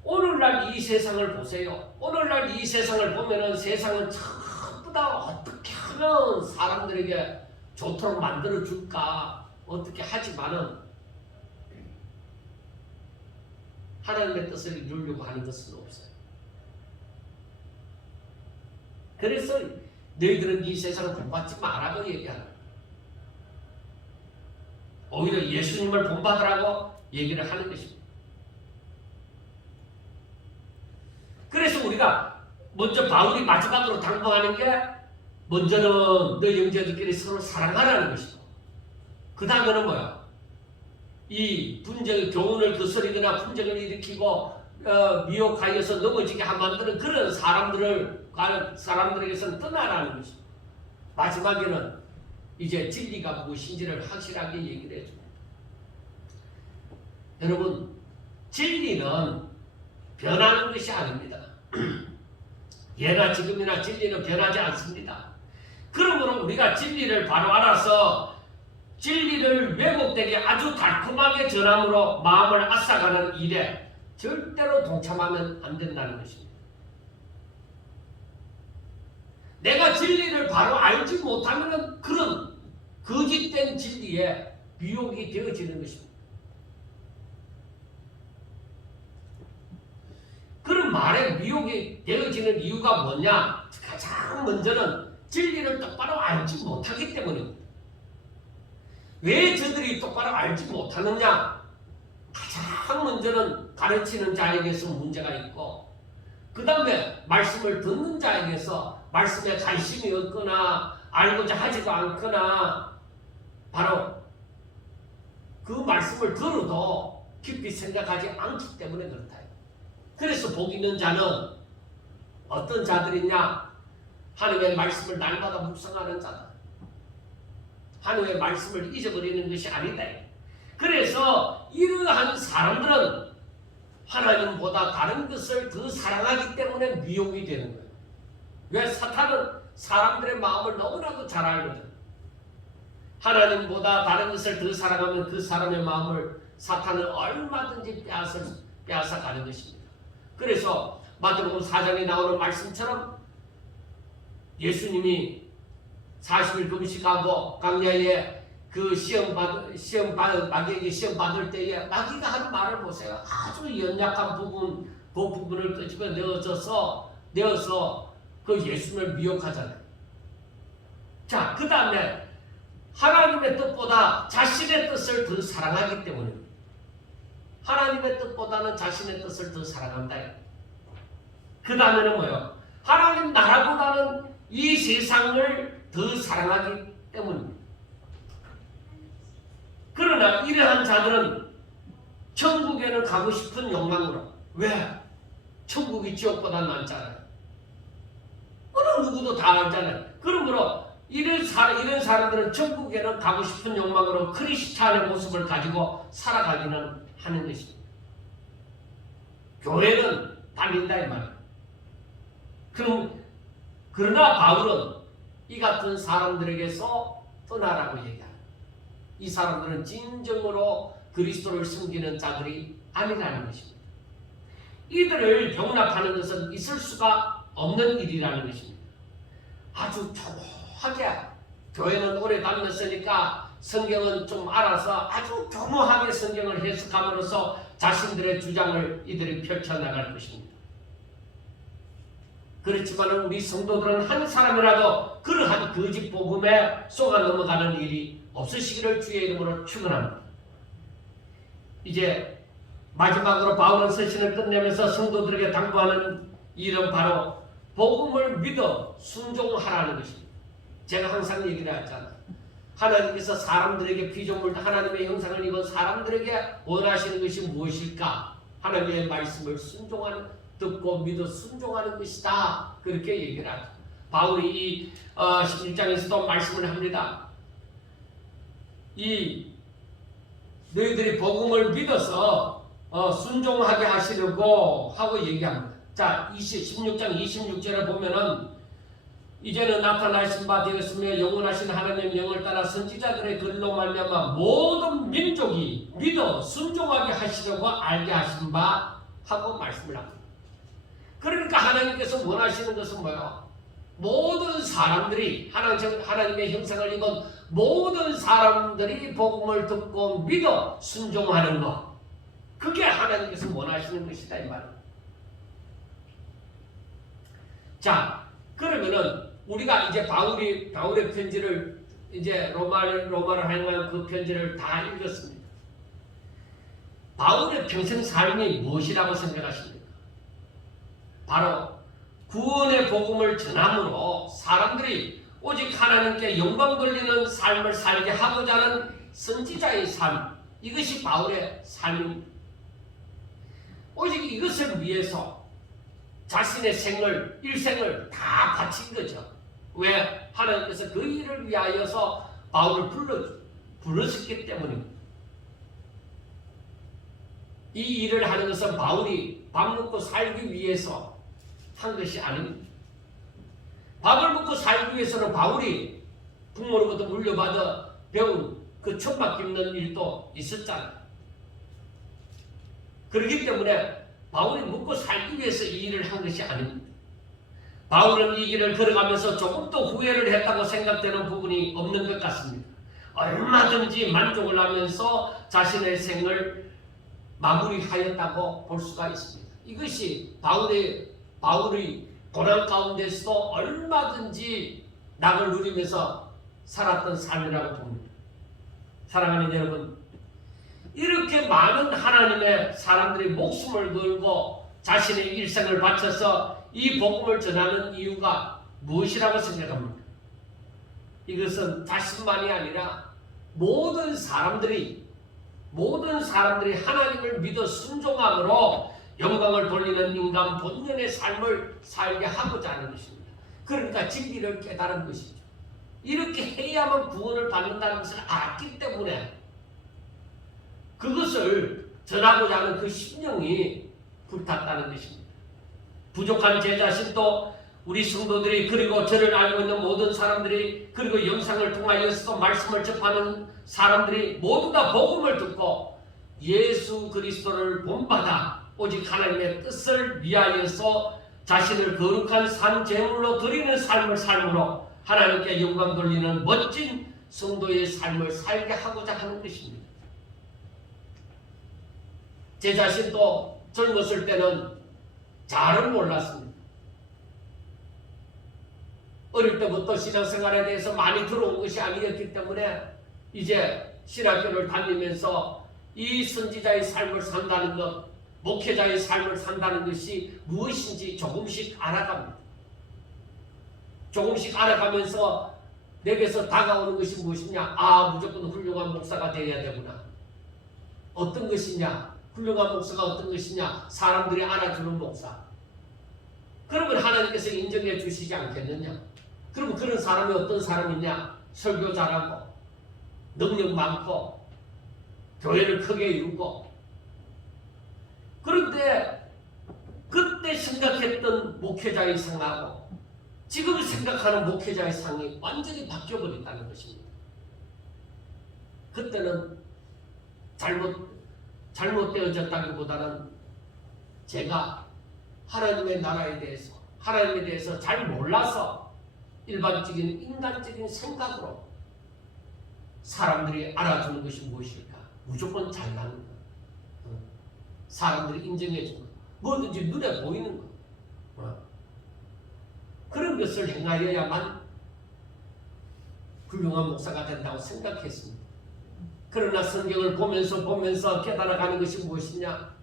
오늘날 이 세상을 보세요. 오늘날 이 세상을 보면은 세상은 전부 다 어떻게 하면 사람들에게 좋도록 만들어줄까 어떻게 하지만은 하나님의 뜻을 이루려고 하는 것은 없어요. 그래서 너희들은 이 세상을 본받지 말라고 얘기하는 거예요. 오히려 예수님을 본받으라고 얘기를 하는 것입니다. 그래서 우리가 먼저 바울이 마지막으로 당부하는 게 먼저는 너 형제들끼리 서로 사랑하라는 것이고 그 다음에는 뭐야? 이 분쟁, 교훈을 거스리거나 분쟁을 일으키고 미혹하여서 넘어지게 만드는 그런 사람들에게서는 떠나라는 것입니다. 마지막에는 이제 진리가 무엇인지를 확실하게 얘기를 해줍니다. 여러분, 진리는 변하는 것이 아닙니다. 예나 지금이나 진리는 변하지 않습니다. 그러므로 우리가 진리를 바로 알아서 진리를 왜곡되게 아주 달콤하게 전함으로 마음을 앗아가는 일에 절대로 동참하면 안 된다는 것입니다. 내가 진리를 바로 알지 못하면 그런 거짓된 진리에 미혹이 되어지는 것입니다. 그런 말에 미혹이 되어지는 이유가 뭐냐? 가장 먼저는 진리를 똑바로 알지 못하기 때문입니다. 왜 저들이 똑바로 알지 못하느냐? 가장 먼저는 가르치는 자에게서 문제가 있고 그 다음에 말씀을 듣는 자에게서 말씀에 관심이 없거나 알고자 하지도 않거나 바로 그 말씀을 들어도 깊이 생각하지 않기 때문에 그렇다. 그래서 복 있는 자는 어떤 자들이냐? 하나님의 말씀을 날마다 묵상하는 자다. 하나님의 말씀을 잊어버리는 것이 아니다. 그래서 이러한 사람들은 하나님보다 다른 것을 더 사랑하기 때문에 미혹이 되는 거예요. 왜? 사탄은 사람들의 마음을 너무나도 잘 알거든. 하나님보다 다른 것을 더 사랑하면 그 사람의 마음을 사탄은 얼마든지 빼앗아가는 것입니다. 그래서 마태복음 4장에 나오는 말씀처럼 예수님이 40일 금식하고 광야에 그 마귀에게 시험 받을 때에 마귀가 하는 말을 보세요. 아주 연약한 부분, 그 부분을 끄집어 내어서 그 예수님을 미혹하잖아요. 자, 그 다음에 하나님의 뜻보다 자신의 뜻을 더 사랑하기 때문에 하나님의 뜻보다는 자신의 뜻을 더 사랑한다. 그 다음에는 뭐예요? 하나님 나라보다는 이 세상을 더 사랑하기 때문입니다. 그러나 이러한 자들은 천국에는 가고 싶은 욕망으로, 왜? 천국이 지옥보다 낫잖아요. 어느 누구도 다 알잖아요. 그러므로 이런 사람들은 천국에는 가고 싶은 욕망으로 크리스찬의 모습을 가지고 살아가기는 하는 것입니다. 교회는 다닌다 이 말이에요. 그러나 바울은 이 같은 사람들에게서 떠나라고 얘기합니다. 이 사람들은 진정으로 그리스도를 숨기는 자들이 아니라는 것입니다. 이들을 병납하는 것은 있을 수가 없는 일이라는 것입니다. 아주 조모하게, 교회는 오래 다녔으니까 성경은 좀 알아서 아주 조모하게 성경을 해석함으로써 자신들의 주장을 이들이 펼쳐나갈 것입니다. 그렇지만 우리 성도들은 한 사람이라도 그러한 거짓 복음에 속아 넘어가는 일이 없으시기를 주의 이름으로 축원합니다. 이제 마지막으로 바울은 서신을 끝내면서 성도들에게 당부하는 일은 바로 복음을 믿어 순종하라는 것입니다. 제가 항상 얘기를 하잖아요. 하나님께서 사람들에게 피조물 하나님의 형상을 입은 사람들에게 원하시는 것이 무엇일까? 하나님의 말씀을 듣고 믿어 순종하는 것이다. 그렇게 얘기를 하죠. 바울이 이 11장에서도 말씀을 합니다. 너희들이 복음을 믿어서 순종하게 하시려고 하고 얘기합니다. 자, 16장 26절에 보면은 이제는 나타나신 바 되었으며 영원하신 하나님의 영을 따라 선지자들의 글로 말미암아 모든 민족이 믿어 순종하게 하시려고 알게 하신 바 하고 말씀을 합니다. 그러니까 하나님께서 원하시는 것은 뭐예요? 모든 사람들이 하나님의 형상을 입은 모든 사람들이 복음을 듣고 믿어 순종하는 것, 그게 하나님께서 원하시는 것이다 이 말입니다. 자, 그러면은 우리가 이제 바울의 편지를 이제 로마를 향한 그 편지를 다 읽었습니다. 바울의 평생 삶이 무엇이라고 생각하십니까? 바로 구원의 복음을 전함으로 사람들이 오직 하나님께 영광 돌리는 삶을 살게 하고자 하는 선지자의 삶, 이것이 바울의 삶입니다. 오직 이것을 위해서 자신의 일생을 다 바친 거죠. 왜? 하나님께서 그 일을 위하여서 바울을 불러셨기 때문입니다. 이 일을 하는 것은 바울이 밥 먹고 살기 위해서 한 것이 아닙니다. 밥을 먹고 살기 위해서는 바울이 부모로부터 물려받아 배운 그 천막 깁는 일도 있었잖아요. 그렇기 때문에 바울이 먹고 살기 위해서 이 일을 한 것이 아닙니다. 바울은 이 길을 걸어가면서 조금도 후회를 했다고 생각되는 부분이 없는 것 같습니다. 얼마든지 만족을 하면서 자신의 생을 마무리하였다고 볼 수가 있습니다. 이것이 바울의 고난 가운데서도 얼마든지 낙을 누리면서 살았던 삶이라고 봅니다. 사랑하는 여러분, 이렇게 많은 하나님의 사람들이 목숨을 걸고 자신의 일생을 바쳐서 이 복음을 전하는 이유가 무엇이라고 생각합니까? 이것은 자신만이 아니라 모든 사람들이 하나님을 믿어 순종함으로 영광을 돌리는 인간 본연의 삶을 살게 하고자 하는 것입니다. 그러니까 진리를 깨달은 것이죠. 이렇게 해야만 구원을 받는다는 것을 알았기 때문에 그것을 전하고자 하는 그 심령이 불탔다는 것입니다. 부족한 제 자신도 우리 성도들이 그리고 저를 알고 있는 모든 사람들이 그리고 영상을 통하여서 말씀을 접하는 사람들이 모두 다 복음을 듣고 예수 그리스도를 본받아 오직 하나님의 뜻을 위하여서 자신을 거룩한 산 제물로 드리는 삶을 삶으로 하나님께 영광 돌리는 멋진 성도의 삶을 살게 하고자 하는 것입니다. 제 자신도 젊었을 때는 잘은 몰랐습니다. 어릴 때부터 신앙생활에 대해서 많이 들어온 것이 아니었기 때문에 이제 신학교를 다니면서 이 선지자의 삶을 산다는 것, 목회자의 삶을 산다는 것이 무엇인지 조금씩 알아갑니다. 조금씩 알아가면서 내게서 다가오는 것이 무엇이냐? 무조건 훌륭한 목사가 되어야 되구나. 어떤 것이냐? 훌륭한 목사가 어떤 것이냐? 사람들이 알아주는 목사. 그러면 하나님께서 인정해 주시지 않겠느냐? 그러면 그런 사람이 어떤 사람이냐? 설교 잘하고 능력 많고 교회를 크게 이루고. 그런데 그때 생각했던 목회자의 상하고 지금 생각하는 목회자의 상이 완전히 바뀌어버렸다는 것입니다. 그때는 잘못되어졌다기보다는 제가 하나님의 나라에 대해서 하나님에 대해서 잘 몰라서 일반적인 인간적인 생각으로 사람들이 알아주는 것이 무엇일까? 무조건 잘나는 것, 사람들이 인정해 주는 것, 뭐든지 눈에 보이는 것, 그런 것을 행하여야만 훌륭한 목사가 된다고 생각했습니다. 그러나 성경을 보면서 깨달아가는 것이 무엇이냐?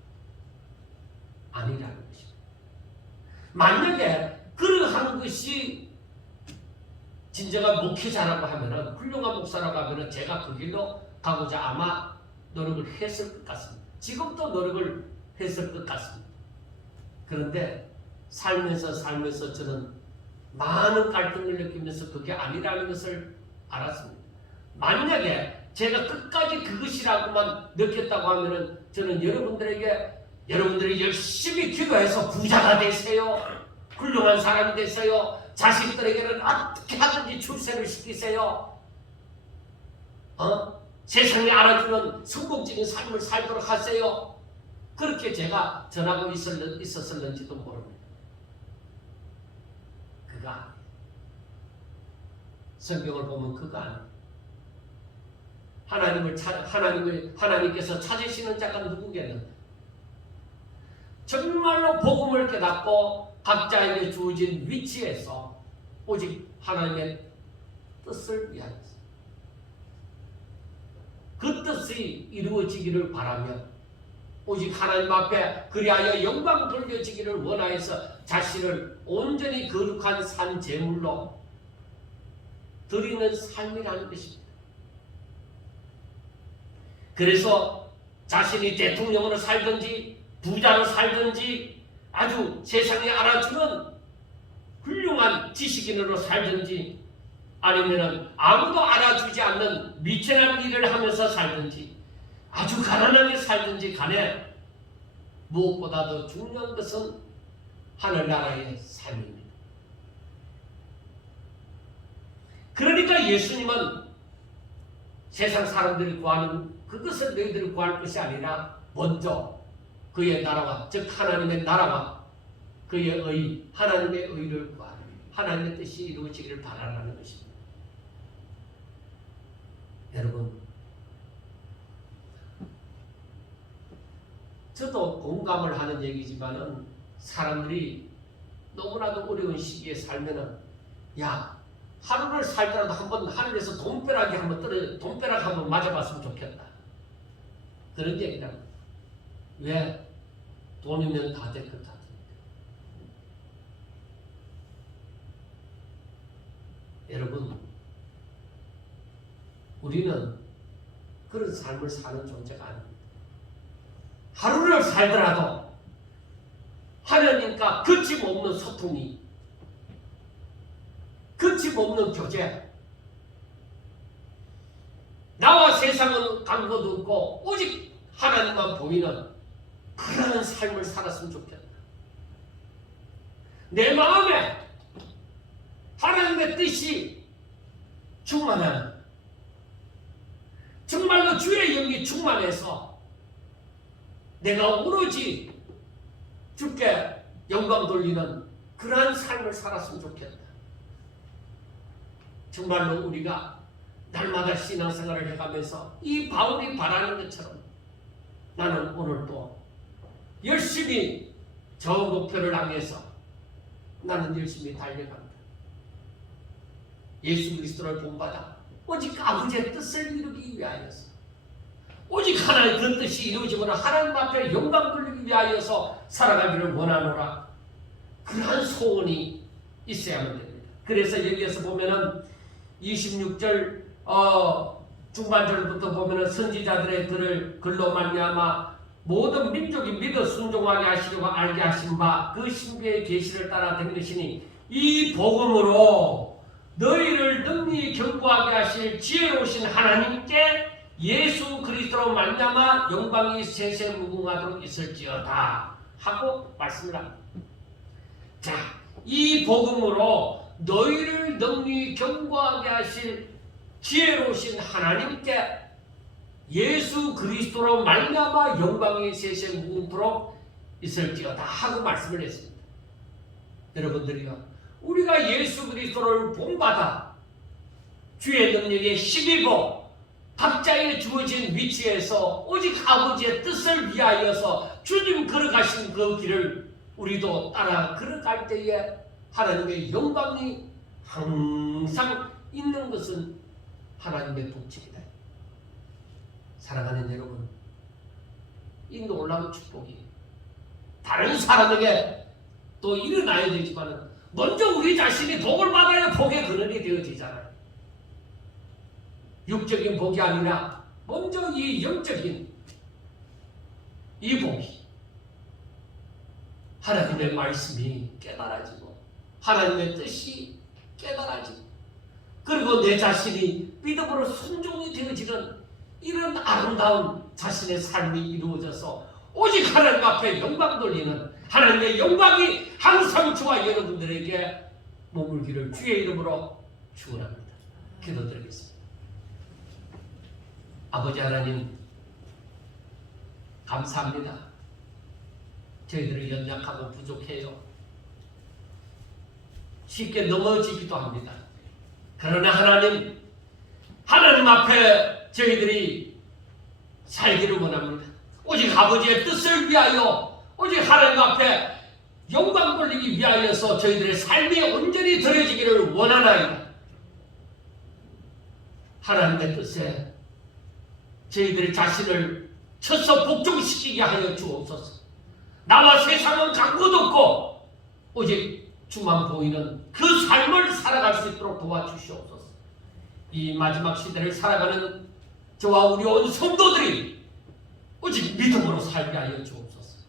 아니라는 것입니다. 만약에 그러한 것이 진정한 목회자라고 하면은, 훌륭한 목사라고 하면은 제가 그 길로 가고자 아마 노력을 했을 것 같습니다. 지금도 노력을 했을 것 같습니다. 그런데 살면서 저는 많은 갈등을 느끼면서 그게 아니라는 것을 알았습니다. 만약에 제가 끝까지 그것이라고만 느꼈다고 하면은 저는 여러분들이 열심히 기도해서 부자가 되세요. 훌륭한 사람이 되세요. 자식들에게는 어떻게 하든지 출세를 시키세요. 세상에 알아주는 성공적인 삶을 살도록 하세요. 그렇게 제가 전하고 있었을는지도 모릅니다. 그가 아니에요. 성경을 보면 그가 아니에요. 하나님께서 찾으시는 자가 누구겠는데? 정말로 복음을 깨닫고 각자에게 주어진 위치에서 오직 하나님의 뜻을 위하여서 그 뜻이 이루어지기를 바라며 오직 하나님 앞에 그리하여 영광 돌려지기를 원하여서 자신을 온전히 거룩한 산 제물로 드리는 삶이라는 것입니다. 그래서 자신이 대통령으로 살든지 부자로 살든지 아주 세상에 알아주는 훌륭한 지식인으로 살든지 아니면 아무도 알아주지 않는 미천한 일을 하면서 살든지 아주 가난하게 살든지 간에 무엇보다도 중요한 것은 하늘나라의 삶입니다. 그러니까 예수님은 세상 사람들이 구하는 그것을 너희들이 구할 것이 아니라 먼저 그의 나라와 즉 하나님의 나라와 그의 의 하나님의 의를 구하는 하나님의 뜻이 이루어지기를 바라라는 것입니다. 여러분, 저도 공감을 하는 얘기지만은 사람들이 너무나도 어려운 시기에 살면은 하루를 살더라도 한번 하늘에서 돈벼락이 한번 맞아봤으면 좋겠다. 그런 얘기라고. 왜? 돈이면 다 될 것 같으니까. 여러분, 우리는 그런 삶을 사는 존재가 아닙니다. 하루를 살더라도 하나님과 거침없는 소통이, 거침없는 교제, 나와 세상은 간것도 없고 오직 하나님만 보이는 그런 삶을 살았으면 좋겠다. 내 마음에 하나님의 뜻이 충만하는, 정말로 주의 영이 충만해서 내가 오로지 주께 영광 돌리는 그러한 삶을 살았으면 좋겠다. 정말로 우리가 날마다 신앙생활을 해가면서 이 바울이 바라는 것처럼 나는 오늘도 열심히 저 목표를 향해서 나는 열심히 달려간다. 예수 그리스도를 본받아 오직 아버지의 뜻을 이루기 위하여서, 오직 하나의 그 뜻이 이루어지므로 하나님 앞에 영광 돌리기 위하여서 살아가기를 원하노라. 그러한 소원이 있어야만 됩니다. 그래서 여기에서 보면은 26절 중반절부터 보면은 선지자들의 글로 말미암아 모든 민족이 믿어 순종하게 하시려고 알게 하신 바 그 신비의 계시를 따라 된 것이니 이 복음으로 너희를 능히 견고하게 하실 지혜로우신 하나님께 예수 그리스도로 말미암아 영광이 세세 무궁하도록 있을지어다 하고 말씀을 합니다. 자, 이 복음으로 너희를 능히 견고하게 하실 지혜로우신 하나님께 예수 그리스도로 말미암아 영광이 세세 무궁토록 있을지어다 하고 말씀을 했습니다. 여러분들이요, 우리가 예수 그리스도를 본받아 주의 능력에 힘입어 각자의 주어진 위치에서 오직 아버지의 뜻을 위하여서 주님 걸어가신 그 길을 우리도 따라 걸어갈 때에 하나님의 영광이 항상 있는 것은 하나님의 복책이다. 사랑하는 여러분, 이 놀라운 축복이 다른 사람에게 또 일어나야 되지만 먼저 우리 자신이 복을 받아야 복의 근원이 되어지잖아요. 육적인 복이 아니라 먼저 이 영적인 이 복이, 하나님의 말씀이 깨달아지고 하나님의 뜻이 깨달아지고 그리고 내 자신이 믿음으로 순종이 되어지는 이런 아름다운 자신의 삶이 이루어져서 오직 하나님 앞에 영광 돌리는 하나님의 영광이 항상 저와 여러분들에게 머물기를 주의 이름으로 축원합니다. 기도드리겠습니다. 아버지 하나님, 감사합니다. 저희들은 연약하고 부족해요. 쉽게 넘어지기도 합니다. 그러나 하나님 앞에 저희들이 살기를 원합니다. 오직 아버지의 뜻을 위하여, 오직 하나님 앞에 영광 돌리기 위하여서 저희들의 삶이 온전히 드려지기를 원하나이다. 하나님의 뜻에 저희들의 자신을 쳐서 복종시키게 하여 주옵소서. 나와 세상은 간것 없고 오직 주만 보이는 그 삶을 살아갈 수 있도록 도와주시옵소서. 이 마지막 시대를 살아가는 저와 우리 온 성도들이 오직 믿음으로 살게 하여 주옵소서.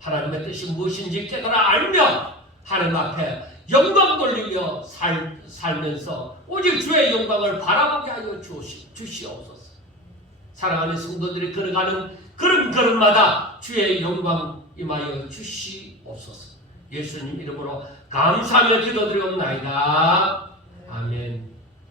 하나님의 뜻이 무엇인지 깨달아 알며 하나님 앞에 영광 돌리며 살면서 오직 주의 영광을 바라보게 하여 주시옵소서. 사랑하는 성도들이 걸어가는 걸음걸음마다 주의 영광 임하여 주시옵소서. 예수님 이름으로 감사하며 기도드리옵나이다.